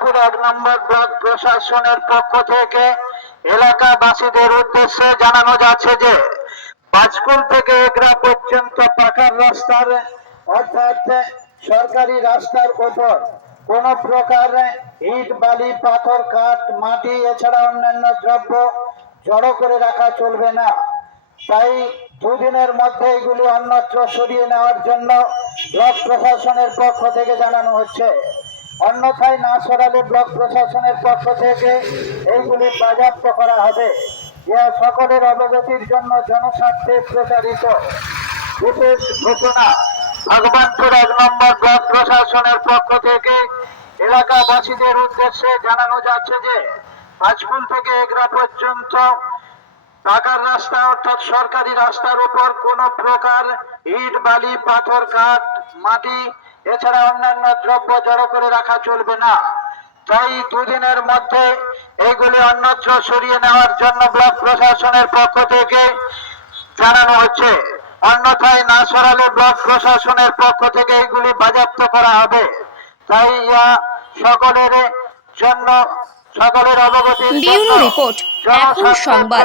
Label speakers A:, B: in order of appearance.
A: ভগবানপুর এক নম্বর ব্লক প্রশাসনের পক্ষ থেকে এলাকাবাসীদের উদ্দেশ্যে জানানো যাচ্ছে যে পাঁচকুল থেকে এগরা পর্যন্ত পাকার রাস্তার অর্থাৎ সরকারি রাস্তার উপর কোন প্রকার ইট, বালি, পাথর, কাঠ, মাটি এছাড়া অন্যান্য দ্রব্য জড়ো করে রাখা চলবে না। তাই দুদিনের মধ্যে এগুলি অন্যত্র সরিয়ে নেওয়ার জন্য ব্লক প্রশাসনের পক্ষ থেকে জানানো হচ্ছে। অন্যথায় না সরালে ব্লক প্রশাসনের পক্ষ থেকে এইগুলি বাজেয়াপ্ত করা হবে। ইহা সকলের অবগতির জন্য জনস্বার্থে প্রচারিত। বিশেষ ঘোষণা ভগবানপুর এক নম্বর ব্লক প্রশাসনের পক্ষ থেকে এলাকাবাসীদের উদ্দেশ্যে জানানো যাচ্ছে যে পাঁচকুল থেকে এগরা পর্যন্ত পাকার রাস্তা অর্থাৎ সরকারি রাস্তার উপর কোনো প্রকার ইট, বালি, পাথর, কাঠ, মাটি এছাড়া অন্যান্য দ্রব্য জড়ো করে রাখা চলবে না। তাই দুদিনের মধ্যে এইগুলি অন্যত্র সরিয়ে নেওয়ার জন্য ব্লক প্রশাসনের পক্ষ থেকে জানানো হচ্ছে। অন্যথায় না সরালে ব্লক প্রশাসনের পক্ষ থেকে এইগুলি বাজেয়াপ্ত করা হবে। তাই ইয়া সকলের জন্য সকলের অবগতির জন্য
B: রিপোর্ট, এখন সংবাদ।